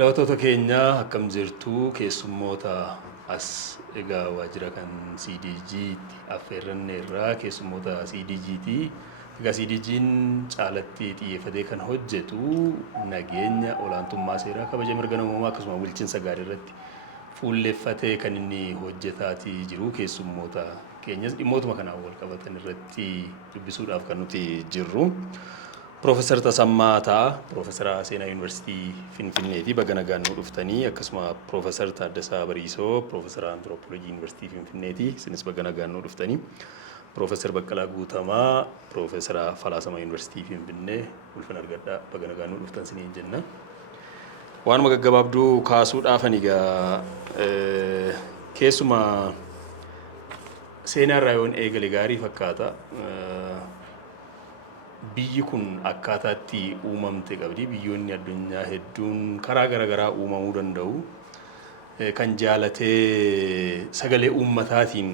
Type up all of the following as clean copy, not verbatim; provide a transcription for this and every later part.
Daawwattoota keenya akkam jirtu keessummoota as egaa waajjira kan CDG'tti affeerranne irraa keessummoota CDG'ti. Egaa CDG'n caalatti xiyyeeffatee kan hojjetu nageenya olaantummaa seeraa kabaja mirga namummaa akkasuma bulchiinsa gaarii irratti fuulleeffatee kan inni hojjetaatii jiru keessummoota keenyas dhimmootuma kanaan wal qabatan irratti dubbisuudhaaf kan nuti jirru. Profeesar Tasammaa Ta'a, Profeesara Seenaa Yuunivarsiitii Finfinneeti baga nagaan nu dhuftanii akkasuma Profeesar Taaddasaa Bariisoo, Profeesara Antiroopooloojii Yuunivarsiitii Finfinneeti isinis baga nagaan nu dhuftanii. Profeesar Baqqalaa Guutamaa, Profeesara Falaasama Yuunivarsiitii Finfinnee ulfina argadhaa baga nagaan nu dhuftan isiniin jenna. Waan gaggabaabduu kaasuudhaafan egaa keessuma seenaa irraa yoon eegale gaarii fakkaata. Biyyi kun akkaataatti uumamte qabdi. Biyyoonni addunyaa hedduun karaa garaagaraa uumamuu danda'u. Kan jaalatee sagalee uummataatiin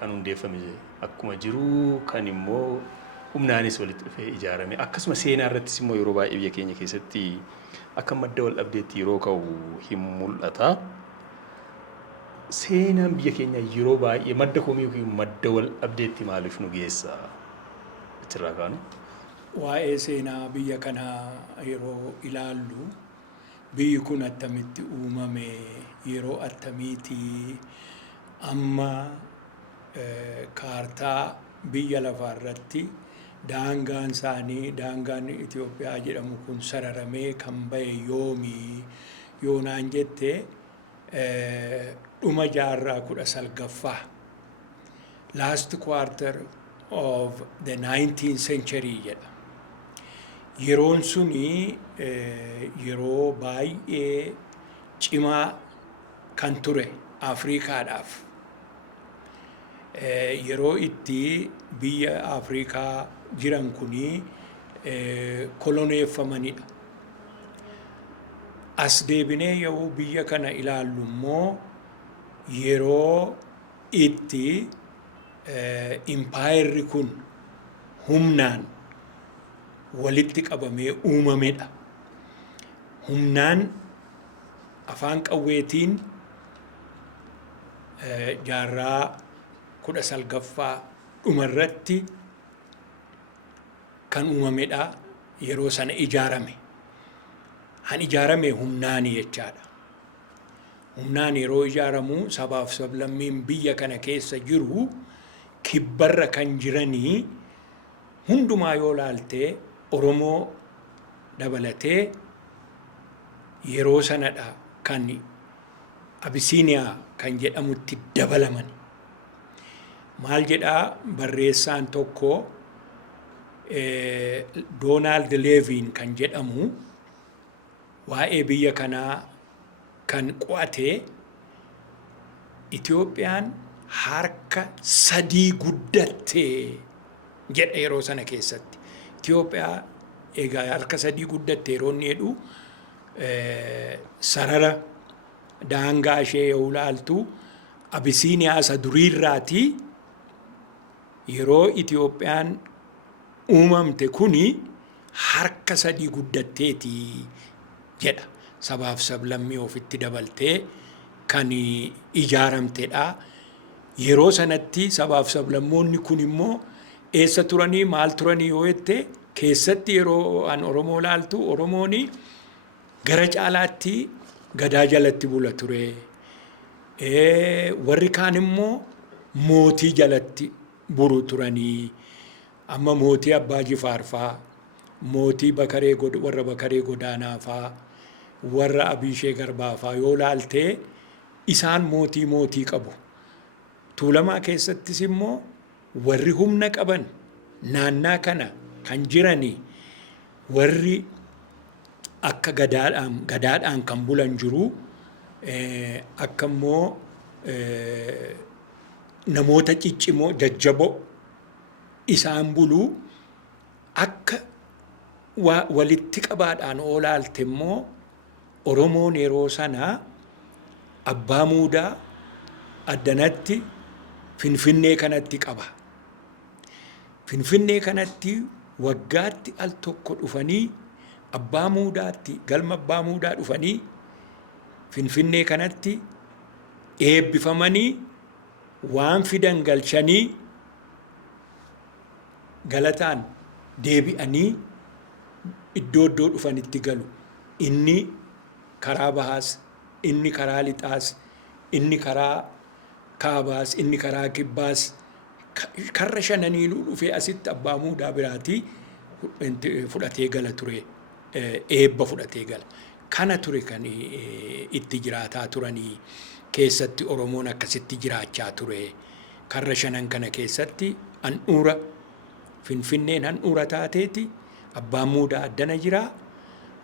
kan hundeeffame akkuma jiru kan immoo humnaanis walitti dhufee ijaarame. Akkasuma seenaa irrattis immoo yeroo baay'ee biyya keenya keessatti akka madda wal dhabdeetti yeroo ka'u hin mul'ata. Seenaan biyya keenya yeroo baay'ee madda komii yookiin madda wal dhabdeetti maaliif nu geessa? Achirraa kaanu. Waa'ee seenaa biyya kanaa yeroo ilaallu biyyi kun attamitti uumame yeroo attamiiti amma kaartaa biyya lafaa irratti daangaan isaanii daangaan Itoophiyaa jedhamu kun sararamee kan ba'e yoomii yoonaan jette dhuma jaarraa 19ffaa last quarter of the 19th century jedha. Yeroon suni yeroo baay'ee cimaa kan ture Afriikaadhaaf. Yeroo itti biyya Afriikaa jiran kuni koloneeffamanidha. As deebinee yoo biyya kana ilaallu immoo yeroo itti impaayirri kun humnaan walitti qabamee uumamedha. Humnaan afaan qawweetiin jaarraa 19ffaa dhumarratti kan uumamedha. Yeroo sana ijaarame. Han ijaarame humnaani jechaadha. Humnaan yeroo ijaaramu sabaaf sablammiin biyya kana keessa jiru kibbarra kan jiranii hundumaa yoo laaltee Oromoo dabalatee yeroo sanadha kan Abisiiniyaa kan jedhamutti dabalaman. Maal jedhaa barreessaan tokko Doonaald Leeviin kan jedhamu waa'ee biyya kanaa kan qo'atee Itoophiyaan harka 3 guddattee jedha yeroo sana keessatti. Itoophiyaa egaa harka 3 guddattee yeroo inni jedhu sarara daangaa ishee yoo ilaaltu Abisiiniyaa isa duriirraatii yeroo Itoophiyaan uumamte kuni harka 3 guddatteeti jedha. Sabaaf sablammii ofitti dabaltee kan ijaaramtedha. Yeroo sanatti sabaaf sablammoonni kun immoo eessa turanii maal turanii yoo jette keessatti yeroo an Oromoo laaltu Oromooni gara caalaatti gadaa jalatti bula ture. Warri kaan immoo mootii jalatti bulu turanii. Amma mootii Abbaa Jifaar faa, mootii warra Bakaree Godaanaa faa, warra Abishee Garbaa faa yoo laaltee isaan mootii qabu. Tuulamaa keessattis immoo warri humna qaban naannaa kana kan jiranii warri akka gadaadhaan kan bulan jiru akka immoo namoota ciccimoo jajjaboo isaan bulu akka walitti qabaadhaan oolaalte immoo Oromoon yeroo sana abbaa muudaa addanatti Finfinnee kanatti qaba. Finfinnee kanatti waggaatti al tokko dhufanii abbaa muudaatti galma abbaa muudaa dhufanii Finfinnee kanatti eebbifamanii waan fidan galchanii galataan deebi'anii iddoo dhufanitti galu. Inni karaa bahaas, inni karaa lixaas, inni karaa kaabaas, inni karaa kibbaas karra shananiinuu dhufee asitti abbaa muudaa biraatii fudhatee gala ture. Eebba fudhatee gala. Kana ture kan itti jiraataa turanii keessatti Oromoon akkasitti jiraachaa ture. Karra shanan kana keessatti handhuura Finfinneen handhuura taateeti. Abbaan muudaa addana jira.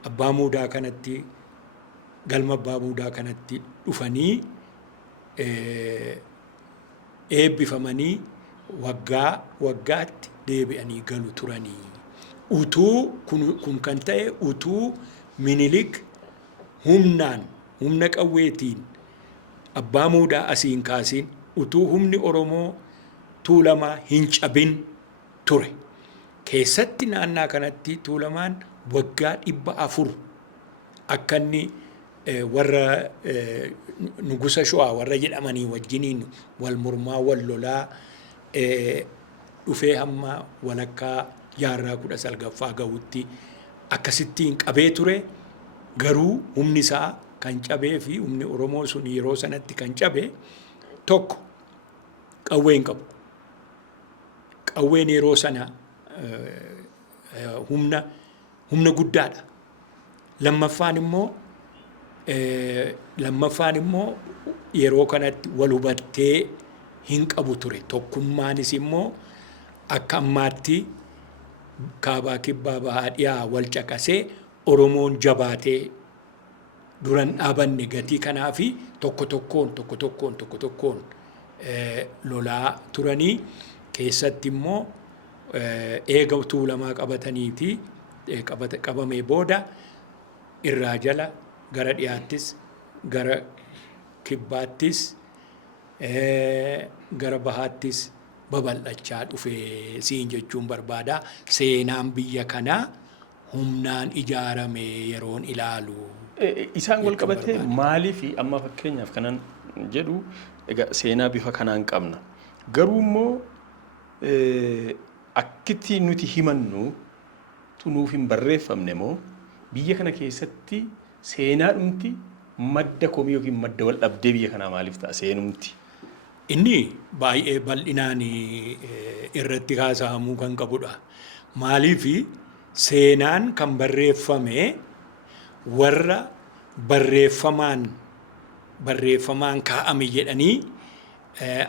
Abbaa muudaa kanatti galma abbaa muudaa kanatti dhufanii eebbifamanii waggaatti deebi'anii galu turanii. Utuu kun kan ta'e utuu Minilik humna qawweetiin abbaa muudaa asiin kaasiin utuu humni Oromoo Tuulamaa hin cabin ture. Keessatti naannaa kanatti Tuulamaan waggaa 400 akka inni warra nugusa Shawaa warra jedhamanii wajjiniin wal mormaa wal lolaa dhufee hamma walakkaa jaarraa 19ffaa gahutti akkasittiin qabee ture. Garuu humni isaa kan cabee fi humni Oromoo sun yeroo sanatti kan cabe tokko qawwee hin qabu. Qawween yeroo sana humna guddaadha. Lammaffaan immoo yeroo kanatti wal hubattee hin qabu ture. Tokkummaanis immoo akka ammaatti kaabaa kibbaa bahaa dhiyaa wal caqasee Oromoon jabaatee duran dhaabanne gatii kanaa fi tokko tokkoon lolaa turanii keessatti immoo eega Tuulamaa qabataniiti qabamee booda irraa jala gara dhiyaattis gara kibbaattis gara bahaattis babal'achaa dhufee siin jechuun barbaada. Seenaan biyya kanaa humnaan ijaarame yeroon ilaalu. Isaan wal qabatee maaliif amma fakkeenyaaf kanan jedhu egaa seenaa bifa kanaan qabna. Garuu immoo akkitti nuti himannu tunuuf hin barreeffamne moo biyya kana keessatti seenaa dhumti madda komii yookiin madda wal dhabdee biyya kanaa maaliif ta'a seenumti? Inni baay'ee bal'inaan irratti haasa'amuu kan qabudha. Maaliif seenaan kan barreeffame warra barreeffamaan kaa'ame jedhanii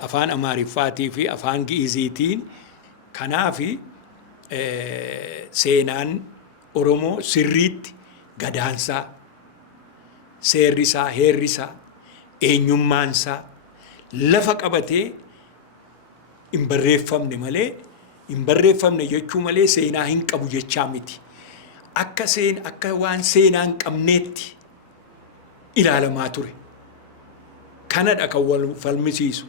afaan Amaariffaatii fi afaan Gi'iziitiin. Kanaaf seenaan Oromoo sirriitti gadaansaa, seerrisaa, heerrisaa, eenyummaansaa lafa qabatee hin barreeffamne jechuu malee seenaa hin qabu jechaa miti. Akka waan seenaa hin qabneetti ilaalamaa ture. Kanadha kan wal falmisiisu.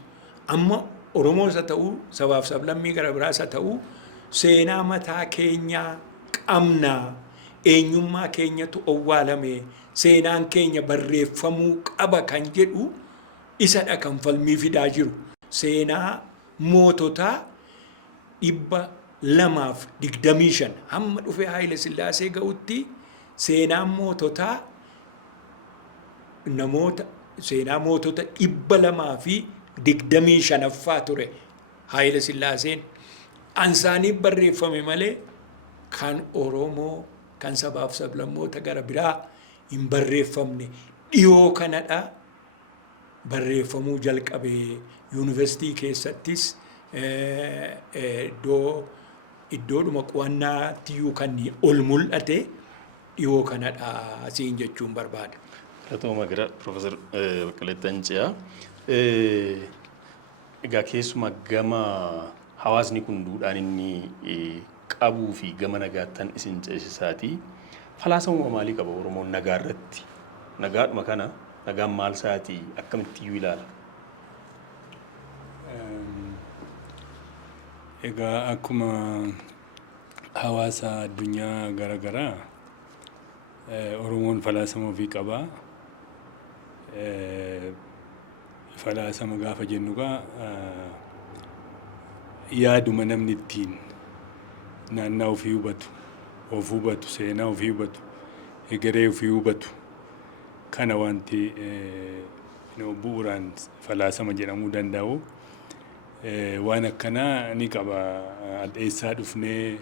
Amma Oromoos haa ta'uu sabaaf sablammii gara biraas haa ta'uu seenaa mataa keenyaa qabnaa, eenyummaa keenyatu owwaalame, seenaan keenya barreeffamuu qaba kan jedhu isadha kan falmii fidaa jiru. Seenaa moototaa 225 hamma dhufee Haayile Sillaasee ga'utti seenaan moototaa seenaa mootota 225ffaa ture. Haayile Sillaaseen ansaaniif barreeffame malee kan Oromoo kan sabaaf sablammoota gara biraa hin barreeffamne dhiyoo kanadha barreeffamuu jalqabee. Yuunivarsiitii keessattis iddoodhuma qo'annaatiyyuu kan ol mul'ate dhiyoo kanadha siin jechuun barbaada. Galatooma gara Profeesar Baqqalee Tanciyaa. Egaa keessuma gama hawaasni kun duudhaan inni qabuu fi gama nagaattan isin ceesisaatii falaasama maalii qaba Oromoon nagaa irratti? Nagaadhuma kana nagaan maal isaatii akkamittiyyuu ilaala? Egaa akkuma hawaasa addunyaa garaagaraa Oromoon falaasama ofii qabaa. Falaasama gaafa jennu yaaduma namni ittiin naannaa ofii hubatu, of hubatu, seenaa ofii hubatu, egeree ofii hubatu kana wanti bu'uuraan falaasama jedhamuu danda'u. Waan akkanaa ni qaba. Addeessaa dhufnee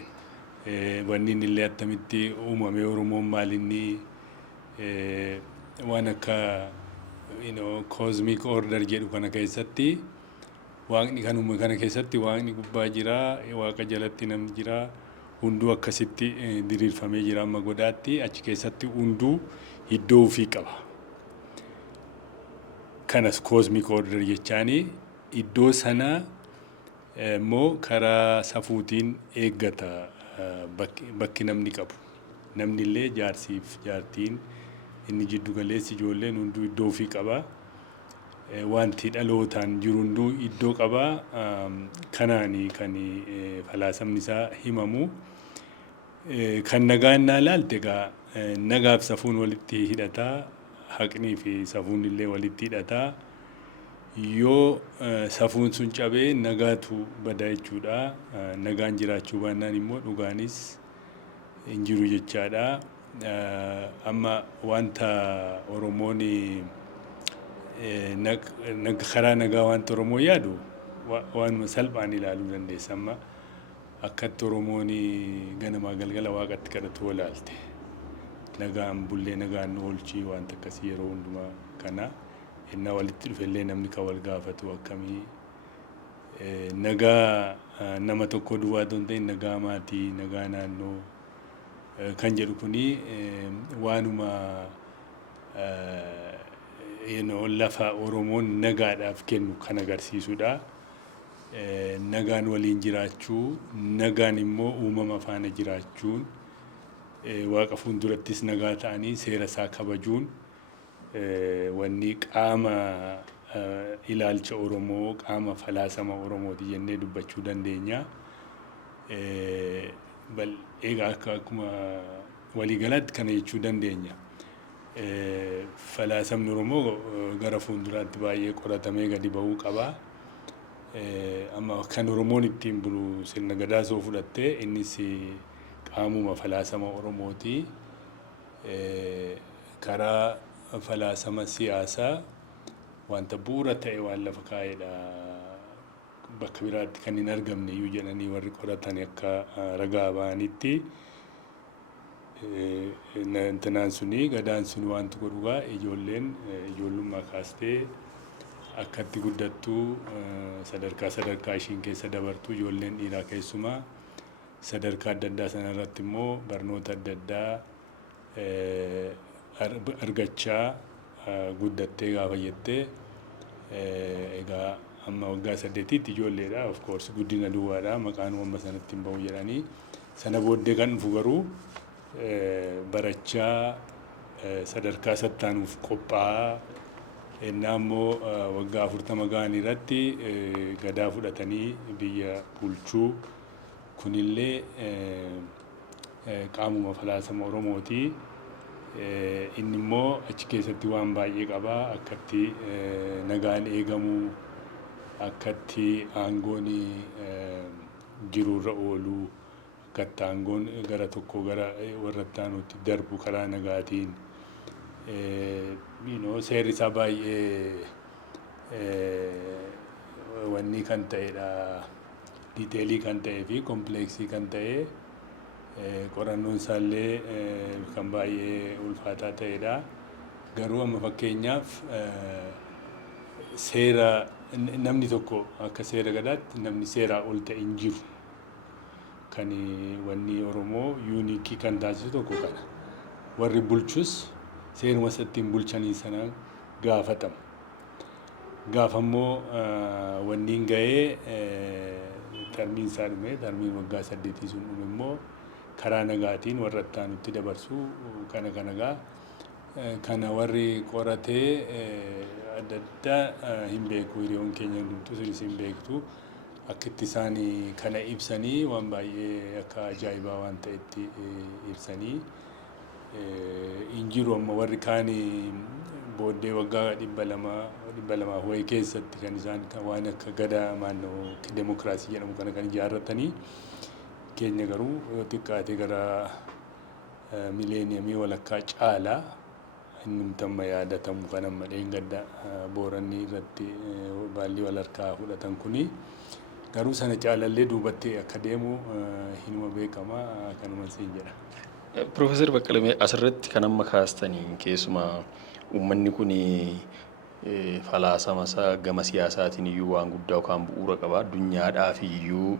wanni inni illee attamitti uumame, Oromoon maalinni waan akka cosmic order jedhu kana keessatti waaqni kan uume kana keessatti waaqni gubbaa jira, waaqa jalatti namni jira, hunduu akkasitti diriirfamee jira amma godaatti. Achi keessatti hunduu iddoo ofii qaba. Kanas cosmic order jechaani iddoo sana immoo karaa safuutiin eeggata bakki namni qabu. Namni illee jaarsiif jaartiin inni jiddu galeessi ijoolleen hunduu iddoo ofii qaba. Wanti dhalootaan jiru hunduu iddoo qaba. Kanaani kan falaasamni isaa himamu. Kan nagaan naa ilaalte egaa nagaaf safuun walitti hidhataa, haqnii fi safuun illee walitti hidhataa. Yoo safuun sun cabee nagaatu bada jechuudha. Nagaan jiraachuu baannaan immoo dhugaanis hin jiru jechaadha. Amma wanta Oromoon karaa nagaa wanta Oromoo yaadu waanuma salphaan ilaaluu dandeessa. Amma akkatti Oromoon ganamaa galgala waaqatti kadhatu ilaalte. Nagaan bullee nagaan oolchii wanta akkasii yeroo hundumaa kana. Innaa walitti dhufellee namni kan wal gaafatu akkamii nagaa nama tokko duwwaa otoo hin ta'in nagaa maatii, nagaa naannoo kan jedhu kuni waanuma lafa Oromoon nagaadhaaf kennu kan agarsiisudha. Nagaan waliin jiraachuu, nagaan immoo uumama faana jiraachuun, waaqa fuuldurattis nagaa ta'anii seera isaa kabajuun wanni qaama ilaalcha Oromoo, qaama falaasama Oromooti jennee dubbachuu dandeenya. Egaa akkuma waliigalaatti kana jechuu dandeenya. Falaasamni Oromoo gara fuulduraatti baay'ee qoratamee gadi ba'uu qaba. Amma kan Oromoon ittiin bulu sirna gadaa soo fudhattee innis qaamuma falaasama Oromooti. Karaa falaasama siyaasaa wanta bu'uura ta'e waan lafa kaa'edha. Bakka biraatti kan hin argamne iyyuu jedhanii warri qoratan akka ragaa ba'anitti intinaan suni gadaan suni wanti godhugaa ijoollummaa kaastee akkatti guddattu sadarkaa ishiin keessa dabartu ijoolleen dhiiraa keessumaa sadarkaa adda addaa sanarratti immoo barnoota adda addaa argachaa guddattee gaafa jettee egaa amma waggaa 8tti ijoolleedha. Of course guddina duwwaadha. Maqaan amma sanatti hin ba'u jedhanii sana booddee kan dhufu garuu barachaa sadarkaa sattaanuuf qophaa'aa innaa immoo waggaa 40 ga'an irratti gadaa fudhatanii biyya bulchuu kunillee qaamuma falaasama Oromooti. Inni immoo achi keessatti waan baay'ee qabaa. Akkatti nagaan eegamuu, akkatti aangoon jiruurra ooluu, akkatti aangoon gara tokko gara warra ittaanuutti darbu karaa nagaatiin seerri isaa baay'ee wanni kan ta'edha. Diiteelii kan ta'ee fi kompleeksii kan ta'e qorannoon isaallee kan baay'ee ulfaataa ta'edha. Garuu amma fakkeenyaaf seera namni tokko akka seera gadaatti namni seeraa ol ta'e hin jiru. Kan wanni Oromoo yuunikii kan taasisu tokko kana. Warri bulchus seeruma ittiin bulchanii sana gaafatamu. Gaafa immoo wanni hin ga'ee tarmiin isaa dhume, tarmiin waggaa 8 sun dhume immoo karaa nagaatiin warra ittaanutti dabarsuu kana warri qoratee adda addaa hin beeku. Hiriyoon keenya hundumtuu siris hin beektu. Akkitti isaan kana ibsanii waan baay'ee akka ajaa'ibaa waan ta'etti ibsanii hin jiru amma warri kaan booddee waggaa 200 wayii keessatti kan isaan waan akka gadaa naannoo demokiraasii jedhamu kana kan ijaarratanii keenya garuu yoo xiqqaate gara mileeniyamii walakkaa caalaa innumtamma yaadatamu kan amma dheengadda booranni irratti baallii wal harkaa fudhatan kuni garuu sana caalallee duubatti akka deemu hinuma beekama kanuma siin jedha. Profeesar Baqqalee asirratti kan amma kaastanii keessumaa uummanni kun falaasama isaa gama siyaasaatiin iyyuu waan guddaa yookaan bu'uura qaba addunyaadhaaf iyyuu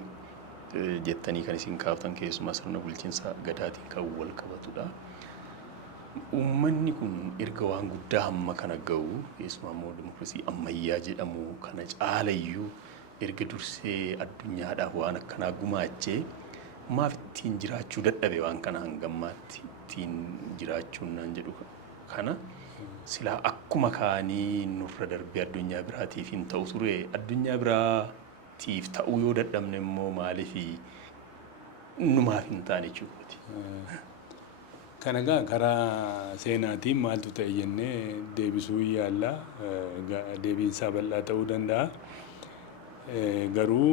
jettanii kan isin kaaftan keessumaa sirna bulchiinsa gadaatiin kan wal qabatudha. Uummanni kun erga waan guddaa hamma kana ga'u keessumaa immoo dimokiraasii ammayyaa jedhamu kana caalayyuu erga dursee addunyaadhaaf waan akkanaa gumaachee maaf ittiin jiraachuu dadhabe waan kana hangammaatti ittiin jiraachuun naan jedhu kana silaa akkuma kaanii nurra darbee addunyaa biraatiif hin ta'u ture addunyaa biraatiif ta'uu yoo dadhabne immoo maaliif numaaf hin taane jechuudha. Kana egaa karaa seenaatiin maaltu ta'e jennee deebisuu yaalla deebiinsaa bal'aa ta'uu danda'a. Garuu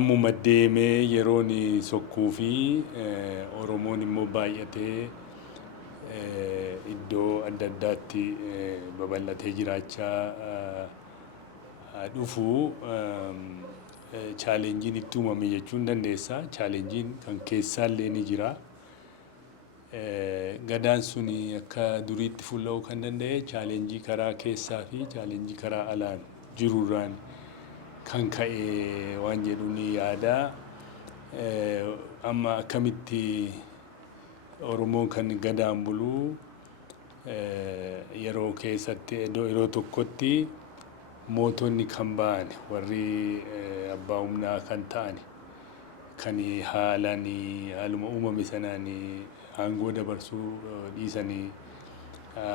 ammuma deemee yeroon sokkuu fi Oromoon immoo baay'atee iddoo adda addaatti babal'atee jiraachaa dhufu chaalenjiin itti uumame jechuun dandeessa. Chaalenjiin kan keessaallee ni jira. Gadaan sun akka duriitti fulla'uu kan danda'e chaalenjii karaa keessaa fi chaalenjii karaa alaan jirurraan kan ka'e waan jedhu ni yaada. Amma akkamitti Oromoon kan gadaan bulu yeroo keessatti yeroo tokkotti mootonni kan ba'an warri abbaa humnaa kan ta'an kan haaluma uumame sanaan aangoo dabarsuu dhiisanii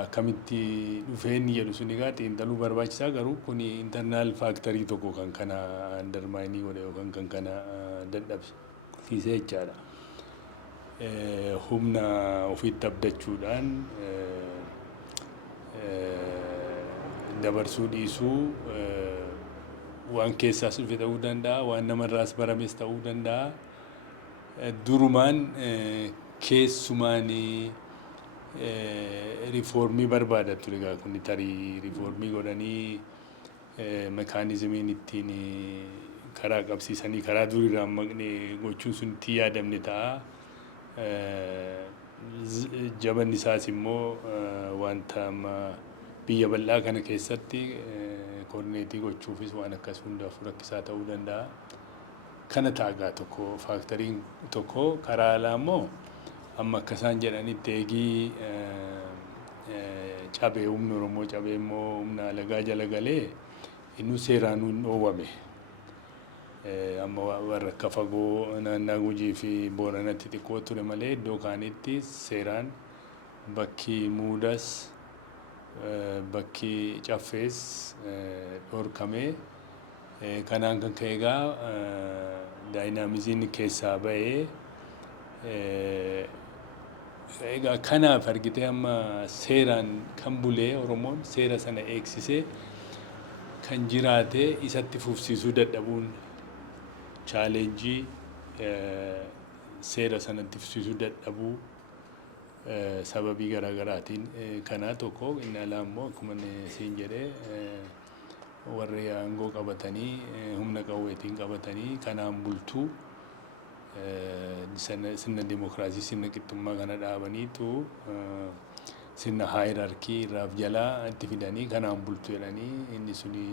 akkamitti dhufeenyi jedhu sun egaa xiinxaluu barbaachisaa garuu kun internal faaktarii tokko kan kana andarmaayinii godhe yookaan kan kana dadhabsiisee jechaadha. Humna ofiitti abdachuudhaan dabarsuu dhiisuu waan keessaas dhufe ta'uu danda'a waan namarraas barames ta'uu danda'a. Durumaan keessumaan riifoormii barbaada ture egaa kun tarii riifoormii godhanii mekaanizimiin ittiin karaa qabsiisanii karaa duriirraan maqnee gochuun sun itti yaadamne ta'a. Jabanni isaas immoo wanta biyya bal'aa kana keessatti koordineetii gochuufis waan akkas hundaaf rakkisaa ta'uu danda'a. Kana taagaa tokko faaktariin tokko karaa alaa immoo amma akka isaan jedhanitti eegii cabee humna Oromoo cabee immoo humna alagaa jala galee inni seeraan hin dhoowwame. Amma warra akka fagoo naannaa Gujii fi Booranatti xiqqoo ture malee iddoo kaanitti seeraan bakki muudas bakki caffees dhorkamee kanaan kan ka'e egaa daayinaamizimii keessaa ba'ee egaa kanaaf argitee amma seeraan kan bulee Oromoon seera sana eegsisee kan jiraate isatti fufsiisuu dadhabuun chaalenjii seera sanatti fufsiisuu dadhabuu sababii garaagaraatiin kanaa tokko inni alaa immoo akkuma siin jedhee warri aangoo qabatanii humna qawweetiin qabatanii kanaan bultuu sirna dimokiraasii sirna qixxummaa kana dhaabaniitu sirna haayiraarkii irraaf jalaa itti fidanii kanaan bultu jedhanii inni suni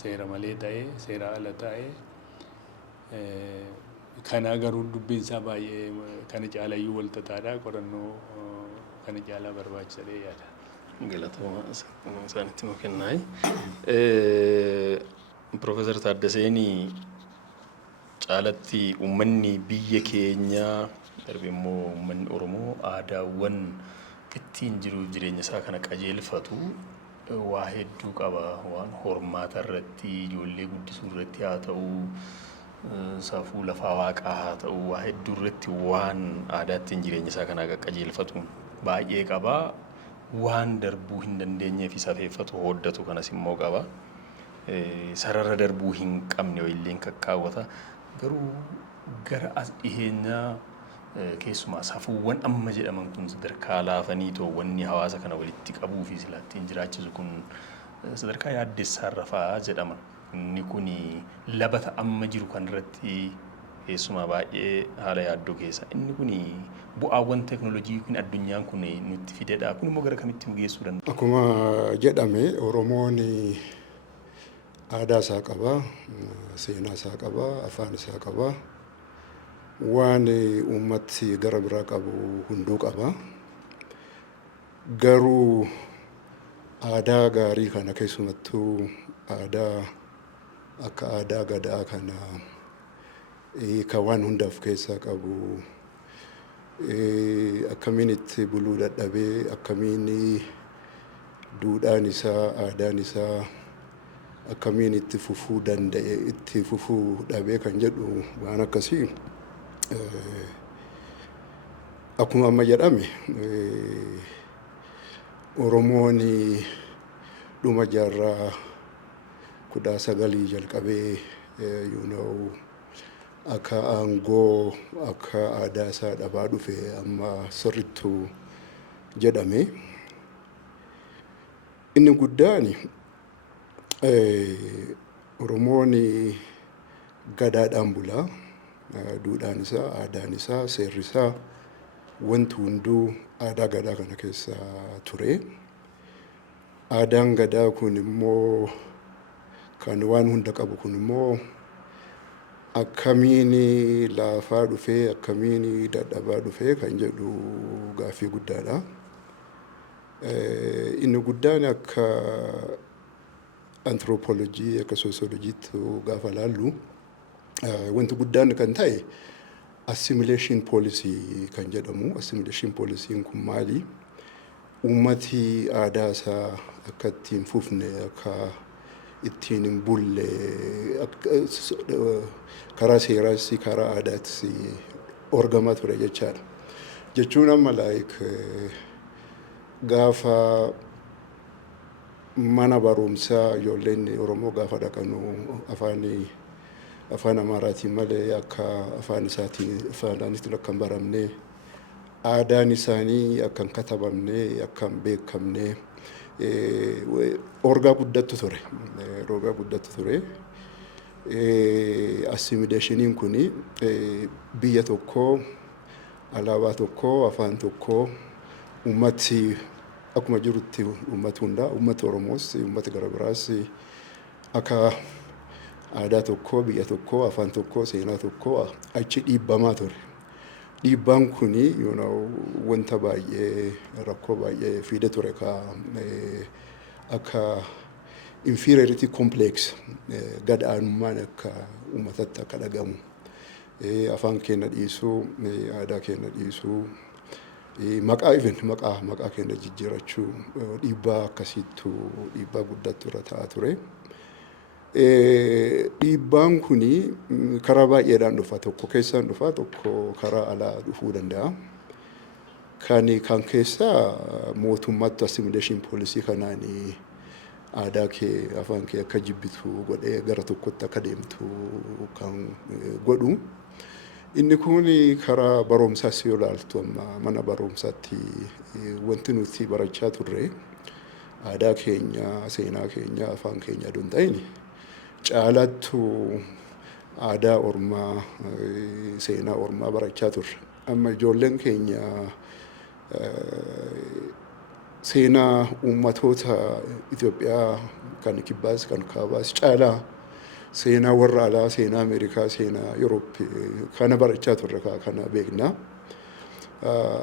seera malee ta'ee seera ala ta'ee kanaa garuu dubbiinsaa baay'ee kana caalayyuu wal xaxaadha qorannoo kana caalaa barbaachisadhee yaada. Galatooma isaanitti nuu kennaay. Profeesar Taaddaseen caalatti uummanni biyya keenyaa darbe immoo uummanni Oromoo aadaawwan ittiin jiruuf jireenya isaa kana qajeelfatu waa hedduu qaba waan hormaata irratti ijoollee guddisuu irratti haa ta'u safuu lafaa waaqaa haa ta'u waa hedduu irratti waan aadaattiin jireenya isaa kanaa qaqqajeelfatuun baay'ee qaba. Waan darbuu hin dandeenyeef safeeffatu hooddatu kanas immoo qaba. Sarara darbuu hin qabne illee kakkaawwata. Garuu gara as dhiheenyaa keessumaa safuuwwan amma jedhaman kun sadarkaa laafanii too wanni hawaasa kana walitti qabuu fi silaattiin jiraachisu kun sadarkaa yaaddessaarra fa'aa jedhama. Inni kun labata amma jiru kan irratti keessumaa baay'ee haala yaaddoo keessa. Inni kun bu'aawwan teeknooloojii kun addunyaan kun nutti fidedha. Kun immoo gara kamitti nu geessuu danda'a? Akkuma jedhame Oromoon aadaa isaa qaba, seenaa isaa qaba, afaan isaa qaba. Waan uummati gara biraa qabu hunduu qaba. Garuu aadaa gaarii kana keessumattuu aadaa akka aadaa gadaa kana kan waan hundaaf keessaa qabu akkamiin itti buluu dadhabee akkamiin duudhaan isaa aadaan isaa akkamiin itti fufuu danda'e itti fufuu dhabee kan jedhu waan akkasii akkuma amma jedhame Oromoon dhuma jaarraa 19 jalqabee akka aangoo akka aadaa isaa dhabaa dhufe amma sirrittuu jedhame. Inni guddaan Oromoon gadaadhaan bulaa. Duudhaan isaa, aadaan isaa, seerri isaa wanti hunduu aadaa gadaa kana keessa ture. Aadaan gadaa kun immoo kan waan hunda qabu kun immoo akkamiin laafaa dhufee akkamiin dadhabaa dhufee kan jedhu gaaffii guddaadha. Inni guddaan akka anthropoloojii akka soosiyoloojiitti gaafa laallu wanti guddaan kan ta'e assimilation policy kan jedhamu. Assimilation policy kun maali? Uummati aadaa isaa akka ittiin fufne akka ittiin hin bulle karaa seeraas karaa aadaattis orgamaa ture jechaadha. Jechuun amma gaafa mana barumsaa ijoolleen Oromoo gaafa dhaqanu afaan Amaaraatiin malee akka afaan isaaniitiin akka hin baramne aadaan isaanii akka hin katabamne akka hin beekamne orgaa guddattu ture. Rogaa guddattu ture. Assimilationiin kun biyya tokkoo alaabaa tokkoo afaan tokkoo uummati akkuma jirutti uummati hundaa uummati Oromoos uummati gara biraas akka aadaa tokkoo biyya tokkoo afaan tokkoo seenaa tokkoo achi dhiibbamaa ture. Dhiibbaan kun wanta baay'ee rakkoo baay'ee fide ture akka inferiority complex gadaanummaan akka uummatatti akka dhagamu afaan keenya dhiisuu aadaa keenya dhiisuu maqaa keenya jijjiirachuu dhiibbaa akkasiittu dhiibbaa guddattu irra ta'aa ture. Dhiibbaan kun karaa baay'eedhaan dhufa. Tokko keessaan dhufa tokko karaa alaa dhufuu danda'a. Kan keessaa mootummaatti assimilation policy kanaan aadaa kee afaan kee akka jibbitu godhee gara tokkotti akka deemtu kan godhu. Inni kun karaa barumsaas yoo ilaaltu amma mana barumsaatti wanti nuti barachaa turre aadaa keenya seenaa keenya afaan keenya aduun ta'in caalattu aadaa ormaa seenaa ormaa barachaa turre. Amma ijoolleen keenya seenaa uummatoota Itoophiyaa kan kibbaas kan kaabaas caalaa seenaa warra alaa seenaa Ameerikaa seenaa Yurooppii kana barachaa turre kana beekna.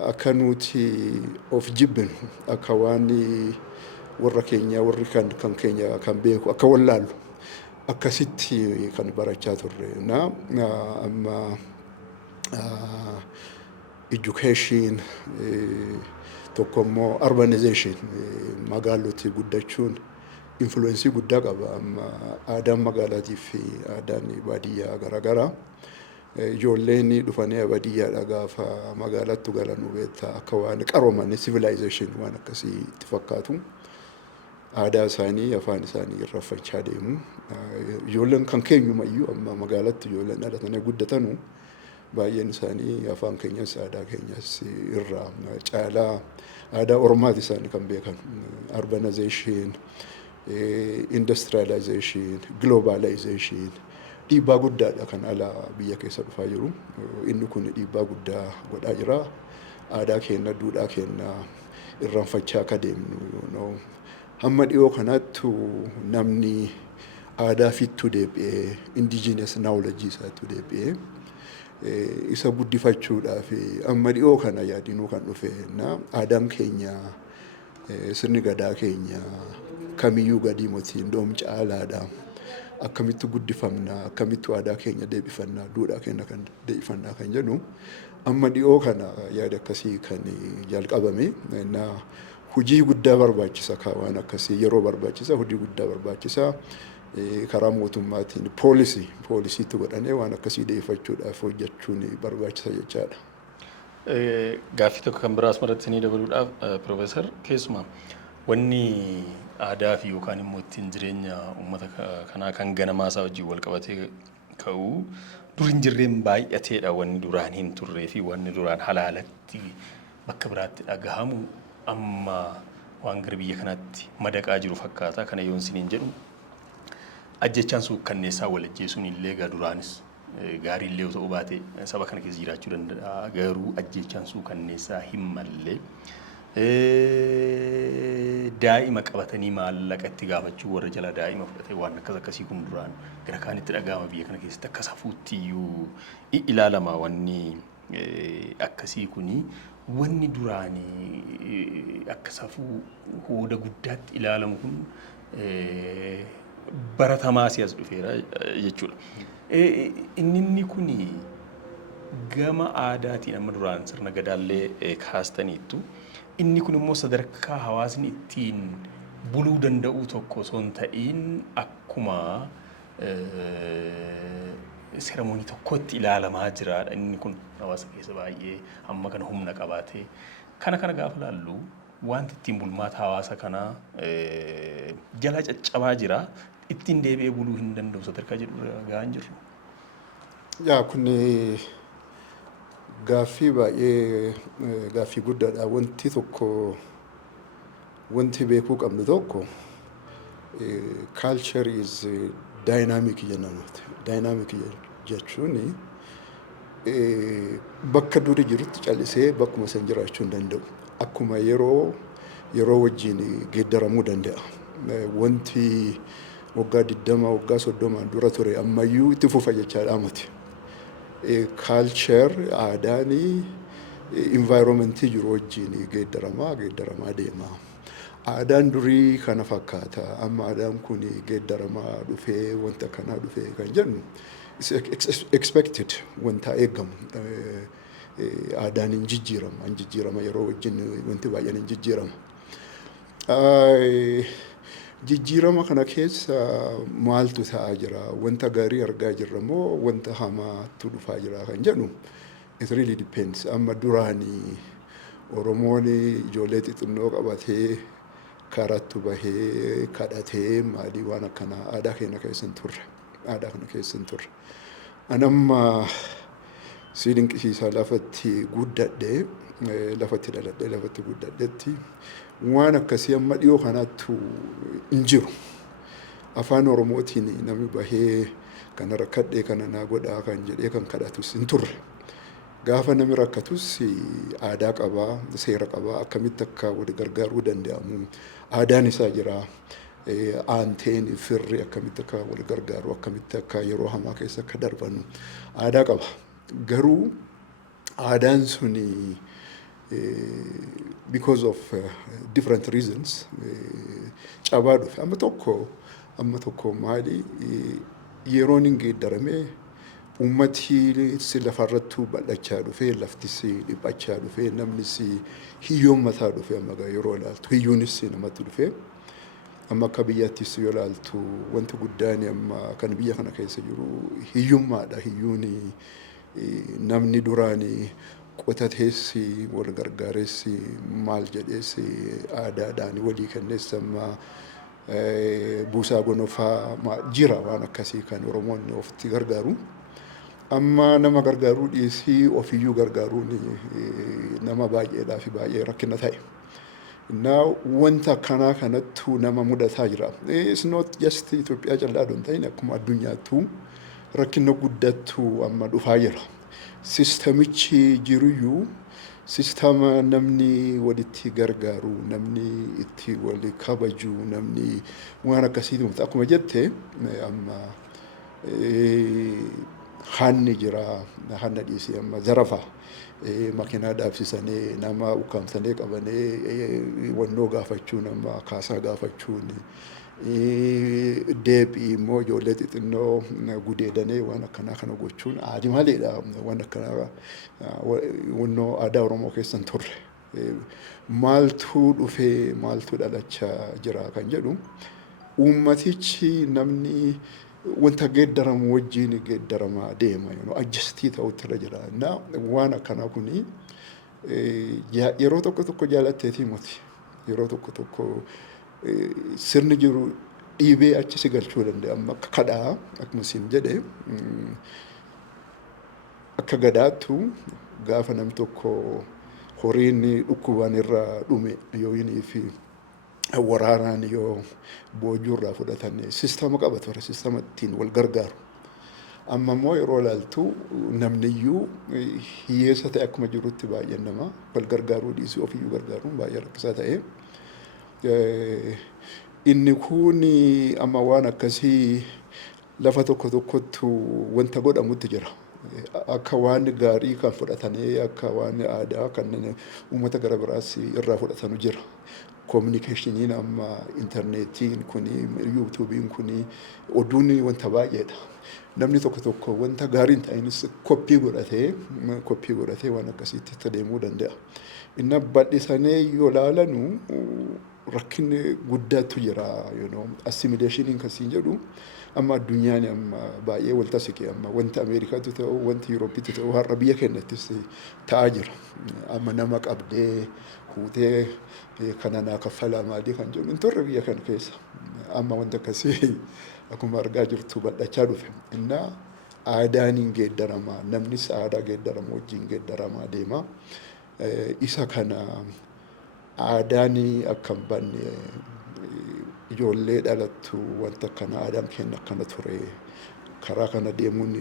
Akka nuti of jibbinu akka waan warra keenya warri kan keenya kan beeku akka wallaallu akkasitti kan barachaa turre. Amma education tokko immoo urbanization magaaloti guddachuun influensii guddaa qaba. Amma aadaan magaalaatii fi aadaan baadiyyaa garaagaraa. Ijoolleen dhufanii baadiyyaadhaa gaafa magaalaatti galan beektaa akka waan qarooman civilization waan akkasii itti fakkaatu. Aadaa isaanii afaan isaanii irraanfachaa deemu. Ijoolleen kan keenyumayyuu amma magaalaatti ijoolleen dhalatanii guddatanu baay'een isaanii afaan keenyas aadaa keenyas irraa caalaa aadaa Oromaati isaanii kan beekan. Urbanization, industrialization, globalization dhiibbaa guddaadha kan alaa biyya keessa dhufaa jiru. Inni kun dhiibbaa guddaa godhaa jira. Aadaa keenya, duudhaa keenya irraanfachaa akka deemnu. Hamma dhiyoo kanattu namni aadaa fittuu deebi'ee indigenous knowledge isaatti deebi'ee isa guddifachuudhaaf amma dhiyoo kana yaadinuu kan dhufe aadaan keenya sirni gadaa keenya kamiyyuu gadii motiin doom caalaadha. Akkamitti guddifamna, akkamitti aadaa keenya deebifannaa, duudhaa keenya kan deebifannaa kan jedhu amma dhiyoo kana yaada akkasii kan jalqabame. Hojii guddaa barbaachisa waan akkasii yeroo barbaachisa hojii guddaa barbaachisa karaa mootummaatiin poolisiitti godhanee waan akkasii deebifachuudhaaf hojjechuun barbaachisa jechaadha. Gaaffii tokko kan biraas maratti ni dabaluudhaaf Piroofeesar keessumaa wanni aadaa fi yookaan immoo ittiin jireenya uummata kanaa kan ganamaasaa wajjin wal qabatee ka'u dur hin jirreen baay'ateedha wanni duraan hin turree fi wanni duraan halaalatti bakka biraatti dhagahamu amma waan gara biyya kanatti madaqaa jiru fakkaata. Kana yoon siniin jedhu ajjechaan suukkanneessaa wal ajjeesuun illee duraanis gaarii illee ta'uu baate saba kana keessa jiraachuu danda'a. Garuu ajjechaan suukkanneessaa hin malle daa'ima qabatanii maallaqa itti gaafachuu warra jala daa'ima fudhatee waan akkasii kun duraan gara kaanitti dhagahama biyya kana keessatti akka safuutti iyyuu ilaalama wanni akkasii kuni. Wanni duraanii akka safuu hooda guddaatti ilaalamu kun baratamaa siyaas dhufeera jechuudha. Inni kun gama aadaatiin amma duraan sirna gadaallee kaastaniittu. Inni kun immoo sadarkaa hawaasni ittiin buluu danda'u tokko osoo hin ta'in akkuma seeramoonii tokkotti ilaalamaa jiraadha. Inni kun hawaasa keessa baay'ee amma kana humna qabaatee kana gaafa laallu wanti ittiin bulmaata hawaasa kanaa jala caccabaa jira. Ittiin deebi'ee buluu hin danda'u sadarkaa jedhu gahaa hin jirru. Yaa kun gaaffii baay'ee gaaffii guddaadha. Wanti beekuu qabnu tokko culture is dynamic jennamuuti. Dynamic jechuun bakka duri jirutti callisee bakkuma san jiraachuu hin danda'u. Akkuma yeroo wajjin geeddaramuu danda'a. Wanti waggaa 20 waggaa 30 dura ture ammayyuu itti fufa jechaadha amati. Culture aadaan environmentii jiru wajjin geeddaramaa deema. Aadaan durii kana fakkaata. Amma aadaan kun geeddaramaa dhufee wanta kanaa dhufee kan jennu expected wanta eegamu. Aadaan hin jijjiirama yeroo wajjin wanti baay'een hin jijjiirama. Jijjiirama kana keessa maaltu ta'aa jira? Wanta gaarii argaa jirra moo wanta hamaatu dhufaa jira kan jennu it really depends. Amma duraanii Oromoon ijoollee xixinnoo qabatee karattu bahee kadhatee maalii waan akkanaa aadaa keenya keessa hin turre. Anamma si dinqisiisaa lafatti guddadhee lafatti dhaladhee lafatti guddadhetti waan akkasii amma dhiyoo kanaattu hin jiru. Afaan Oromootiin namni bahee kana rakkadhee kana naa godhaa kan jedhee kan kadhatus hin turre. Gaafa namni rakkatus aadaa qabaa, seera qabaa, akkamitti akka wal gargaaruu danda'amu. Aadaan isaa jira. Aanteen firri akkamitti akka wal gargaaru, akkamitti akka yeroo hamaa keessa akka darbanu aadaa qaba. Garuu aadaan suni because of different reasons cabaa dhufe. Amma tokko maali yeroon hin geeddaramee ummati si lafarrattuu bal'achaa dhufe, laftis dhiphachaa dhufe, namnis hiyyoommataa dhufe amma yeroo ilaaltu hiyyoonis namatti dhufe. amma akka biyyaattis yoo ilaaltu wanti guddaan amma kan biyya kana keessa jiru hiyyummaadha. Hiyyuun namni duraanii qotateessi wal gargaareessi maal jedheessi aadaadhaan walii kenneessi amma buusaa gonofaa jira waan akkasii kan Oromoonni ofitti gargaaru. Amma nama gargaaruu dhiisii ofiyyuu gargaaruun nama baay'eedhaa fi baay'ee rakkina ta'e. Now wanta akkanaa kanattu nama mudataa jira. It's not just Itoophiyaa callaa don ta'in akkuma addunyaattuu rakkina guddattu amma dhufaa jira. Sistamichi jiruyyuu sistama namni walitti gargaaru, namni itti wal kabaju, namni waan akkasiitu akkuma jette amma hanni jira, hanna dhiisii amma zarafa makiinaa dhaabsisanii nama ukkaamsanii qabanii wannoo gaafachuu nama kaasaa gaafachuun deebii immoo ijoollee xixinnoo gudeedanii waan akkanaa kana gochuun aadi maleedha. Waan akkanaa wannoo aadaa Oromoo keessan turre. Maaltu dhufee maaltu dhalachaa jira kan jedhu uummatichi namni wanta geeddaramu wajjin geeddaramaa deema ajjastii ta'utti irra jira. Waan akkanaa kuni yeroo tokko jaalatteetii miti. Yeroo tokko sirni jiru dhiibee achi si galchuu danda'a. Amma akka kadhaa akkuma siin jedhe akka gadaattu gaafa namni tokko horiin dhukkubaan irra dhume yoo inni fi waraanaan yoo boojuu irraa fudhatan sistama qaba ture. Sistama ittiin wal gargaaru. Amma immoo yeroo ilaaltu namniyyuu hiyyeessa ta'e akkuma jirutti baay'een nama wal gargaaruu dhiisii ofiyyuu gargaaruun baay'ee rakkisaa ta'e. Inni kun amma waan akkasii lafa tokkottu wanta godhamutti jira. Akka waan gaarii kan fudhatanii akka waan aadaa kan uummata gara biraas irraa fudhatanu jira. Communication amma internetiin kuni YouTubein kuni oduun wanta baay'eedha. Namni tokko wanta gaariin ta'inis koppii godhatee waan akkasiitti deemuu danda'a. Inni bal'isanii yoo ilaalanu rakkinni guddaatu jira. Assimilation kan jedhu amma addunyaan amma baay'ee wal tasike amma wanta Ameerikaatu ta'u wanta Yuroopiitu ta'u har'a biyya keenyattis ta'aa jira. Amma nama qabdee fuutee kana naa kaffalaa maalii kan jedhu hin turre biyya kana keessa. Amma wanta akkasii akkuma argaa jirtu bal'achaa dhufe. Inna aadaan hin geeddaramaa, namnis aadaa geeddaramaa wajjin geeddaramaa deema. Isa kana aadaan akka hin banne ijoollee dhalattu wanta akkana aadaan keenya akkana ture karaa kana deemuun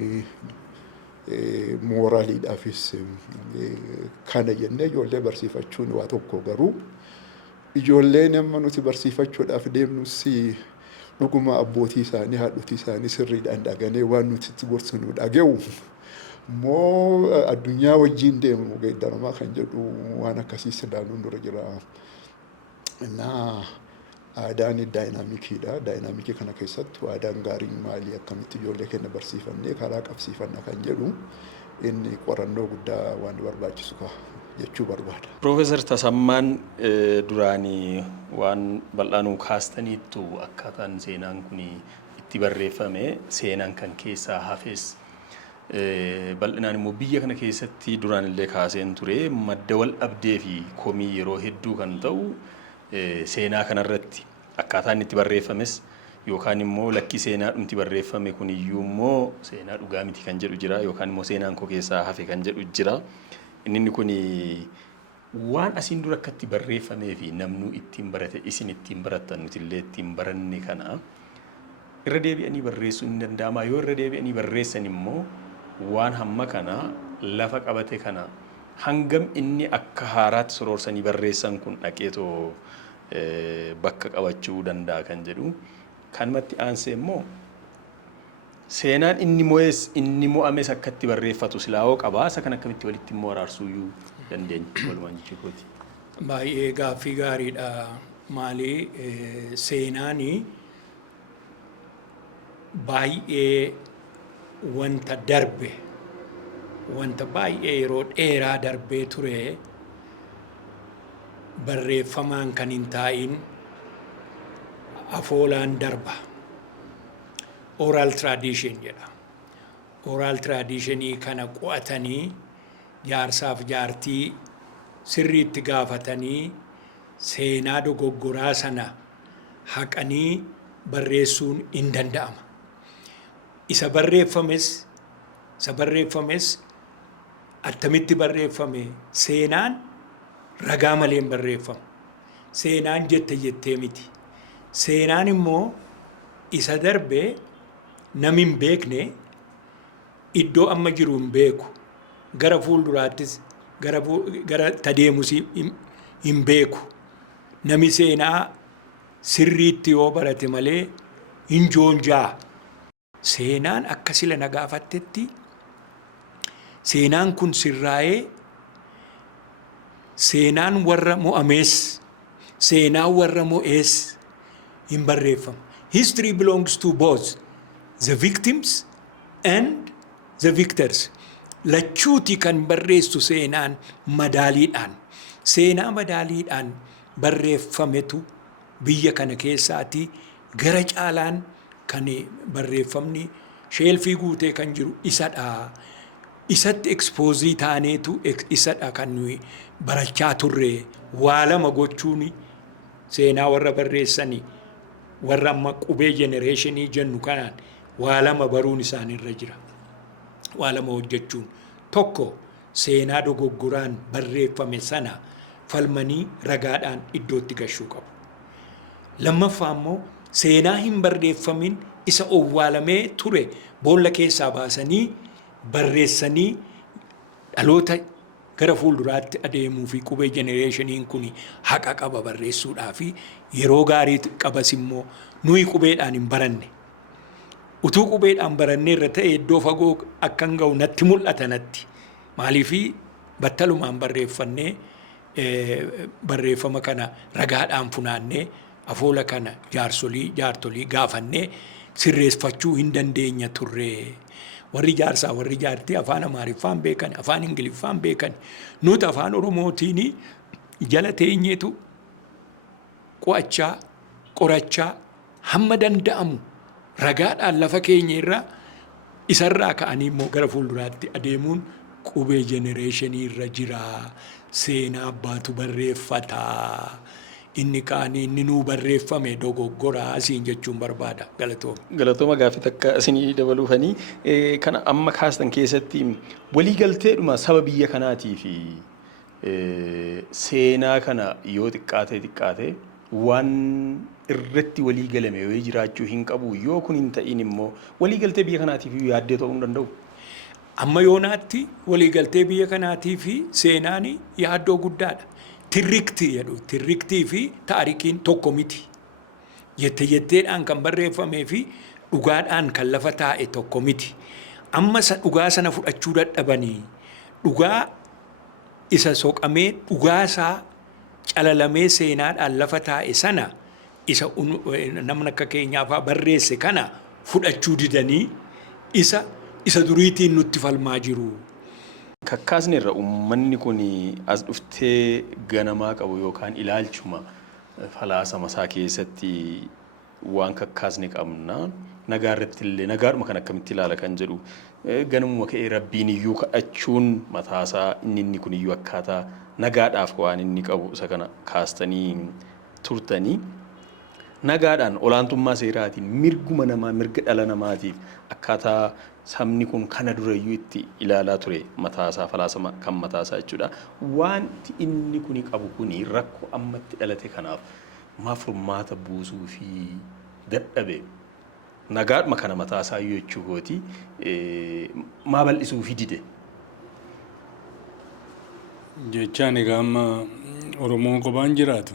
mooraaliidhaafis kana jennee ijoollee barsiifachuun waa tokko. Garuu ijoolleen amma nuti barsiifachuudhaaf deemnus dhuguma abbootii isaanii haadhotii isaanii sirriidhaan dhaganii waan nuti itti gorsinu dhage'u moo addunyaa wajjin deemu geeddaramaa kan jedhu waan akkasii ilaaluun dura jira. Aadaan daayinaamikiidha. Daayinaamikii kana keessattuu aadaan gaariin maalii akkamitti ijoollee keenya barsiifannee karaa qabsiifanna kan jedhu inni qorannoo guddaa waan barbaachisu jechuu barbaada. Profeesar Tasammaan duraanii waan bal'aanuu kaastaniittu akkaataan seenaan kun itti barreeffame seenaan kan keessaa hafes bal'inaan immoo biyya kana keessatti duraan illee kaaseen ture madda wal dhabdee fi komii yeroo hedduu kan ta'u seenaa kanarratti akkaataan itti barreeffames yookaan immoo lakki seenaa dhumti barreeffame kun iyyuu immoo seenaa dhugaa miti kan jedhu jira yookaan immoo seenaan koo keessaa hafe kan jedhu jira. Inni kun waan asiin dura akkatti barreeffamee fi namnu ittiin barate isin ittiin barattan nuti illee ittiin baranne kana irra deebi'anii barreessuun ni danda'ama. Yoo irra deebi'anii barreessan immoo waan hamma kana lafa qabate kana hangam inni akka haaraatti soroorsanii barreessan kun dhaqeetoo bakka qabachuu danda'a kan jedhu. Kanumatti aansee immoo seenaan inni mo'ames akkatti barreeffatu silaa'oo qabaasa kan akkamitti walitti immoo araarsuu dandeenya walumaan jechuuti. Baay'ee gaaffii gaariidha. Maali seenaanii baay'ee wanta darbe wanta baay'ee yeroo dheeraa darbee ture barreeffamaan kan hin taa'in afoolaan darba. Oral tradition jedha. Oral traditionii kana qo'atanii jaarsaaf jaartii sirriitti gaafatanii seenaa dogoggoraa sana haqanii barreessuun hin danda'ama. Isa barreeffames attamitti barreeffame seenaan ragaa malee hin barreeffamu. Seenaan jettee miti. Seenaan immoo isa darbee namni hin beekne iddoo amma jiru hin beeku. Gara fuulduraattis gara tadeemus hin beeku. Nami seenaa sirriitti yoo barate malee hin joonjaa. Seenaan akka sila na gaafattetti seenaan kun sirraa'ee seenaan warra mo'amees seenaan warra mo'ees hin barreeffamu. History belongs to both the victims and the victors. Lachuuti kan barreessu seenaan madaaliidhaan. Seenaa madaaliidhaan barreeffametu biyya kana keessaati gara caalaan kan barreeffamni sheelfii guutee kan jiru isadha. Isatti ekspoozii taaneetu isadha kan nuyi barachaa turre. Waa lama gochuun seenaa warra barreessanii warra amma qubee jenereeshinii jennu kanaan waa lama baruun isaanirra jira. Waa lama hojjechuun tokko seenaa dogoggoraan barreeffame sana falmanii ragaadhaan iddootti gashuu qabu. Lammaffaa immoo seenaa hin barreeffamin isa owwaalamee ture boolla keessaa baasanii barreessanii dhaloota gara fuulduraatti adeemuu fi qubee jenereeshiniin kun haqa qaba barreessuudhaa fi yeroo gaarii qabas immoo nuyi qubeedhaan hin baranne. Utuu qubeedhaan barannee irra ta'e iddoo fagoo akkan ga'u natti mul'ata natti. Maaliifii battalumaan barreeffannee barreeffama kana ragaadhaan funaannee afoola kana jaartolii gaafannee sirreeffachuu hin dandeenya turre. Warri jaarsaa warri jaartii afaan Amaariffaan beekan, afaan Ingiliffaan beekan. Nuti afaan Oromootiin jala teenyeetu qo'achaa, qorachaa hamma danda'amu ragaadhaan lafa keenya irraa isarraa ka'anii immoo gara fuulduraatti adeemuun qubee jenereeshinii irra jira. Seenaa abbaatu barreeffataa. Inni kaanii inni nuu barreeffame dogoggoraa asiin jechuun barbaada. Galatooma. Galatooma gaaffii takka isinii dabaluufanii kana amma kaastan keessatti waliigalteedhuma saba biyya kanaatii fi seenaa kana yoo xiqqaate waan irratti waliigalame yoo jiraachuu hin qabu yoo kun hin ta'in immoo waliigaltee biyya kanaatiif yaaddee ta'uu hin danda'u. Amma yoonaatti waliigaltee biyya kanaatii fi seenaan yaaddoo guddaadha. Tirriktii jedhu tirriktii fi taarikiin tokko miti. Jetteedhaan kan barreeffamee fi dhugaadhaan kan lafa taa'e tokko miti. Amma dhugaa sana fudhachuu dadhabanii dhugaa isa soqamee dhugaa isaa calalamee seenaadhaan lafa taa'e sana isa namni akka keenyaafaa barreesse kana fudhachuu didanii isa duriitiin nutti falmaa jiru. Kakkaasni irra uummanni kun as dhuftee ganamaa qabu yookaan ilaalchuma falaasama isaa keessatti waan kakkaasni qabna. Nagaa irratti illee nagaadhuma kan akkamitti ilaala kan jedhu ganamuma ka'ee rabbiin iyyuu kadhachuun mataasaa inni kun iyyuu akkaataa nagaadhaaf waan inni qabu isa kana kaastanii turtanii. Nagaadhaan olaantummaa seeraatiin mirguma namaa mirga dhala namaatiif akkaataa sabni kun kana durayyuu itti ilaalaa ture mataasaa falaasama kan mataasaa jechuudha. Wanti inni kun qabu kun rakkoo ammatti dhalate kanaaf maaf furmaata buusuu fi dadhabe nagaadhuma kana mataasaa jechuu kooti maa bal'isuu fi dide. Jechaan egaa amma Oromoon kophaan jiraatu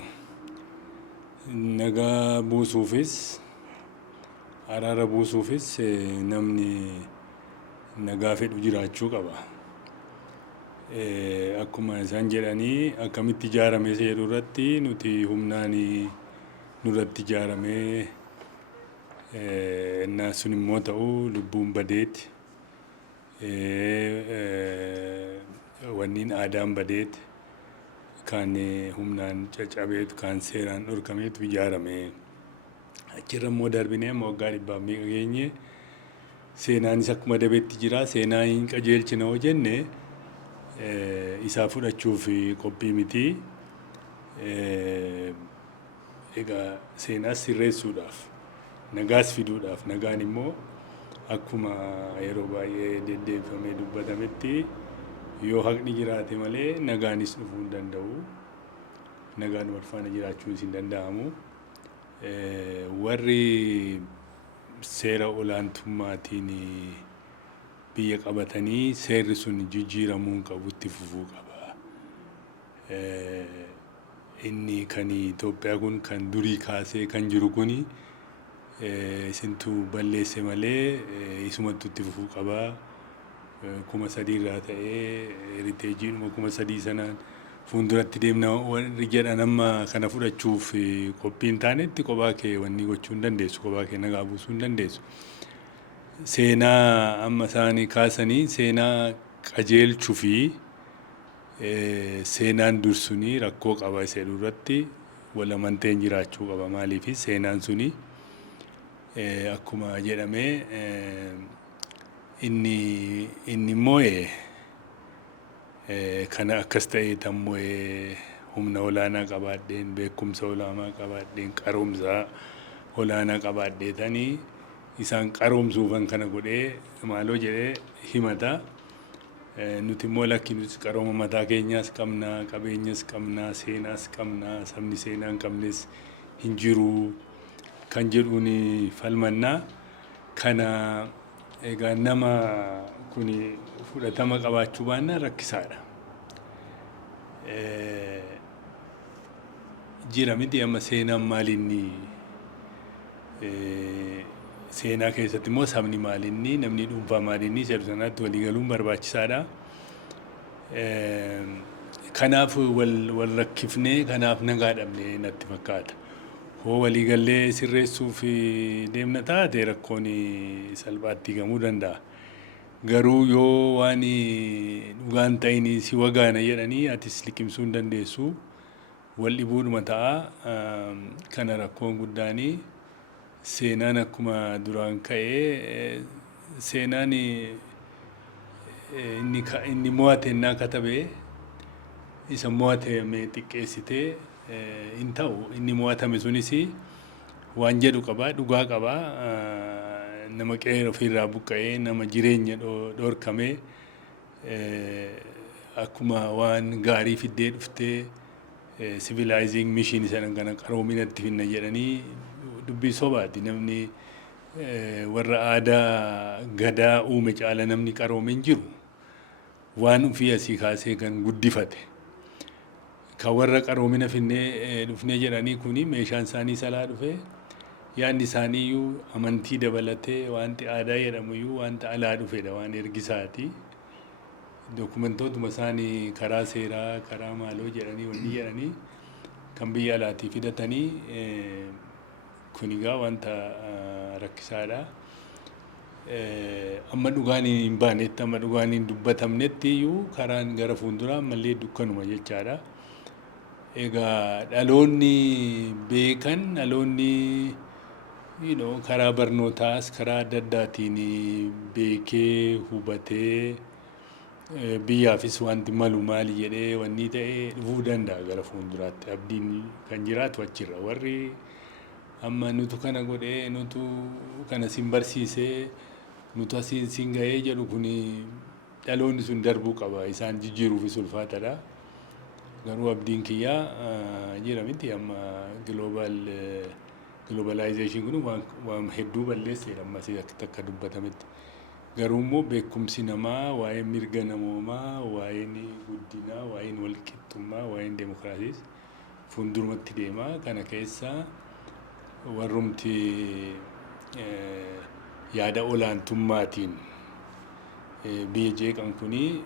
nagaa buusuufis araara buusuufis namni nagaa fedhu jiraachuu qaba. Akkuma isaan jedhanii akkamitti ijaarame jedhu irratti nuti humnaan nurratti ijaaramee innaa sun immoo ta'u lubbuun badeeti wanniin aadaan badeeti kan humnaan caccabeetu kan seeraan dhorkameetu ijaarame. achirra immoo darbinee amma waggaa 100 geenye seenaanis akkuma dabeetti jira. Seenaa hin qajeelchina hoo jenne isaa fudhachuuf qophii miti. Egaa seenaas sirreessuudhaaf nagaas fiduudhaaf nagaan immoo akkuma yeroo baay'ee deddeeffamee dubbatametti yoo haqni jiraate malee nagaanis dhufuu hin danda'u. Nagaan wal faana jiraachuun hin danda'amu. Warri seera olaantummaatiin biyya qabatanii seerri sun jijjiiramuu hin qabu, itti fufuu qaba. Inni kan Itoophiyaa kun kan durii kaasee kan jiru kuni isintu balleesse malee isumatti itti fufuu qaba. 3,000 irraa ta'ee heriteejiin 3,000 sanaan fuulduratti deemna warri jedhan amma kana fudhachuuf qophii hin taanetti kophaa kee wanni gochuu hin dandeessu, kophaa kee nagaa buusuu hin dandeessu. Seenaa amma isaanii kaasanii seenaa qajeelchuu fi seenaan dursunii rakkoo qaba isa irratti wal amanteen jiraachuu qaba. Maaliif seenaan suni akkuma jedhamee inni immoo kana akkas ta'ee tammoo humna olaanaa qabaadheen, beekumsa olaanaa qabaadheen, qaroomsa olaanaa qabaadheetanii isaan qaroomsuufan kana godhee maaloo jedhee himata. Nuti immoo lakki nuti qarooma mataa keenyaas qabna, qabeenyas qabna, seenaas qabna, sabni seenaa hin qabnes hin jiru kan jedhuun falmannaa. Kana egaa nama kun fudhatama qabaachuu baannaan rakkisaadha. Jira miti amma seenaan maalinni seenaa keessatti immoo sabni maalinni namni dhuunfaa maalinni jedhu sanaatti walii galuun barbaachisaadha. Kanaaf wal rakkifnee kanaaf nagaa dhabnee natti fakkaata. Hoo walii gallee sirreessuuf deemna taate rakkoon salphaatti hiikamuu danda'a. Garuu yoo waan dhugaan ta'in si wagaana jedhanii atis liqimsuu hin dandeessu. Wal dhibuudhuma ta'a. Kana rakkoon guddaanii seenaan akkuma duraan ka'ee seenaan inni mo'atennaa katabee isa mo'atame xiqqeessitee hin ta'u. Inni mo'atame sunis waan jedhu qaba, dhugaa qaba. Nama qe'ee ofirraa buqqa'ee nama jireenya dhorkamee akkuma waan gaarii fiddee dhuftee civilizing mission sana kana qaroominatti finna jedhanii dubbii sobaati. Namni warra aadaa gadaa uume caala namni qaroome hin jiru. Waan ofii asii kaasee kan guddifate. Kan warra qaroomina finnee dhufnee jedhanii kuni meeshaan isaanii salaa dhufee yaadni isaanii iyyuu amantii dabalatee wanti aadaa jedhamu iyyuu wanta alaa dhufedha, waan ergisaati. Dokumentootuma isaanii karaa seeraa, karaa maaloo jedhanii wanni jedhanii kan biyya alaatii fidatanii kun egaa wanta rakkisaadha. Amma dhugaan hin baanetti, amma dhugaan hin dubbatamnetti iyyuu karaan gara fuulduraa ammallee dukkanuma jechaadha. Egaa dhaloonni beekan, dhaloonni karaa barnootaas karaa adda addaatiin beekee hubatee biyyaafis wanti malu maali jedhee wanni ta'ee dhufuu danda'a gara fuulduraatti. Abdiin kan jiraatu achirra. Warri amma nutu kana godhee, nutu kana sin barsiisee, nutu asiin sin gahee jedhu kun dhaloonni sun darbuu qaba. Isaan jijjiiruufis ulfaatadha. Garuu abdiin kiyyaa jira miti amma globalization kun waan hedduu balleesseedha ammas akka dubbatametti. Garuu immoo beekumsi namaa waa'ee mirga namoomaa, waa'een guddinaa, waa'een walqixxummaa, waa'een demokiraasiis fuuldurumatti deema. Kana keessa warrumti yaada olaantummaatiin biyya jeeqan kuni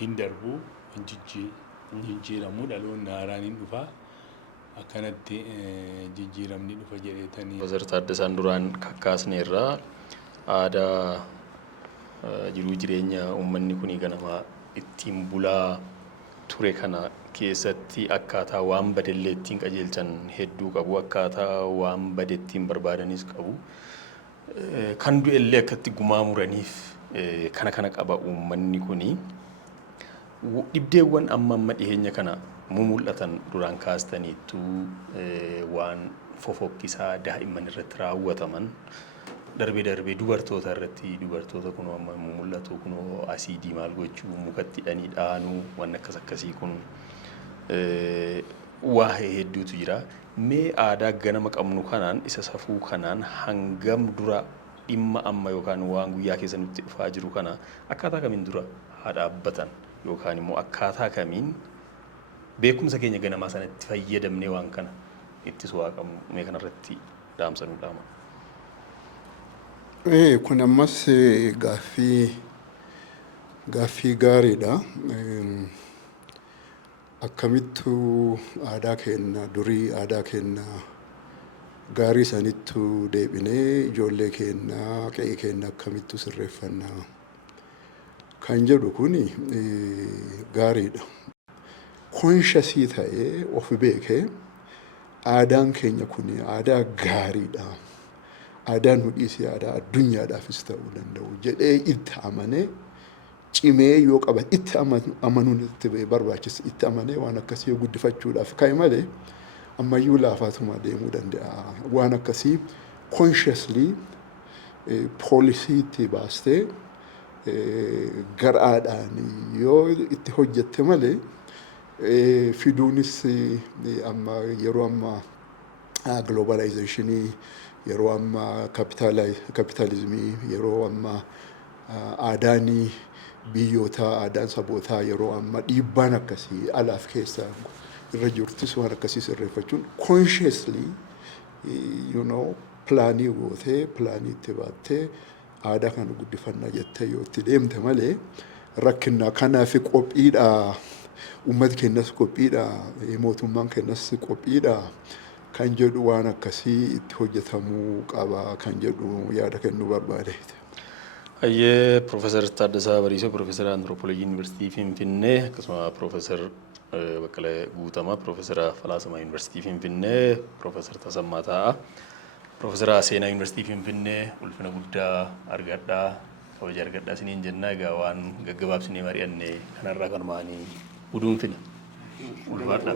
hin darbu, hin jijjiiramu, dhaloonni haaraan hin dhufa. Akkanatti jijjiiramni dhufa jedheetanii. Profeesar Taaddasaan duraan kakkaasne irraa aadaa jiruu jireenya uummanni kun ganama ittiin bulaa ture kana keessatti akkaataa waan badellee ittiin qajeelchan hedduu qabu, akkaataa waan bade ittiin barbaadanis qabu. Kan du'ellee akkatti gumaa muraniif kana qaba uummanni kuni. Dhibdeewwan amma dhiyeenya kana mul'atan duraan kaastaniitu waan fofokkisaa daa'imman irratti raawwataman darbee dubartoota irratti dubartoota kunoo amma mul'atu kunoo asiidii maal gochuu mukatti hidhanii dhaanuu waan akkasii kun waa hedduutu jira. Mee aadaa ganama qabnu kanaan isa safuu kanaan hangam dura dhimma amma yookaan waan guyyaa keessa nutti dhufaa jiru kana akkaataa kamiin dura haa dhaabbatan yookaan immoo akkaataa kamiin beekumsa keenya ganamaa sanatti fayyadamnee waan kana ittisuu haa qabnu. Mee kanarratti dhaamsa nu dhaama. Kun ammas gaaffii gaariidha. Akkamittu aadaa keenya durii aadaa keenya gaarii sanittu deebinee ijoollee keenya qe'ee keenya akkamittu sirreeffanna kan jedhu kuni gaariidha. Konshasii ta'ee of beekee aadaan keenya kuni aadaa gaariidha. Aadaan nu dhiisee aadaa addunyaadhaafis ta'uu danda'u jedhee itti amanee cimee yoo qaban itti amanuun itti barbaachisa. Itti amanee waan akkasii guddifachuudhaaf ka'e malee ammayyuu laafaatuma deemuu danda'a. Waan akkasii consciously poolisiitti baastee garaadhaan yoo itti hojjette malee fiduunis amma yeroo ammaa globalizationii yeroo ammaa kapitaalizimii yeroo ammaa aadaanii biyyoota aadaan sabootaa yeroo ammaa dhiibbaan akkasii alaaf keessaa irra jirtus waan akkasii sirreeffachuun consciously pilaanii gootee pilaanii itti baattee aadaa kana guddifannaa jettee yoo itti deemte malee rakkinna kanaaf qophiidha. Uummati keenyas qophiidha. Mootummaan keenyas qophiidha. Kan jedhu waan akkasii itti hojjetamuu qaba kan jedhu yaada kennuu barbaade. Ayyee Profeesar Taaddasaa Bariisoo Profeesara Antiroopoolojii Yuunivarsiitii Finfinnee akkasuma Profeesar Baqqalee Guutamaa Profeesara Falaasamaa Yuunivarsiitii Finfinnee Profeesar Tasammaa Taa'aa Profeesara Seenaa Yuunivarsiitii Finfinnee ulfina guddaa argadhaa kabaja argadhaa isiniin jennaa. Egaa waan gaggabaabsinee mari'anne kanarraa kanumaanii uduunfina. Ulfaadhaa.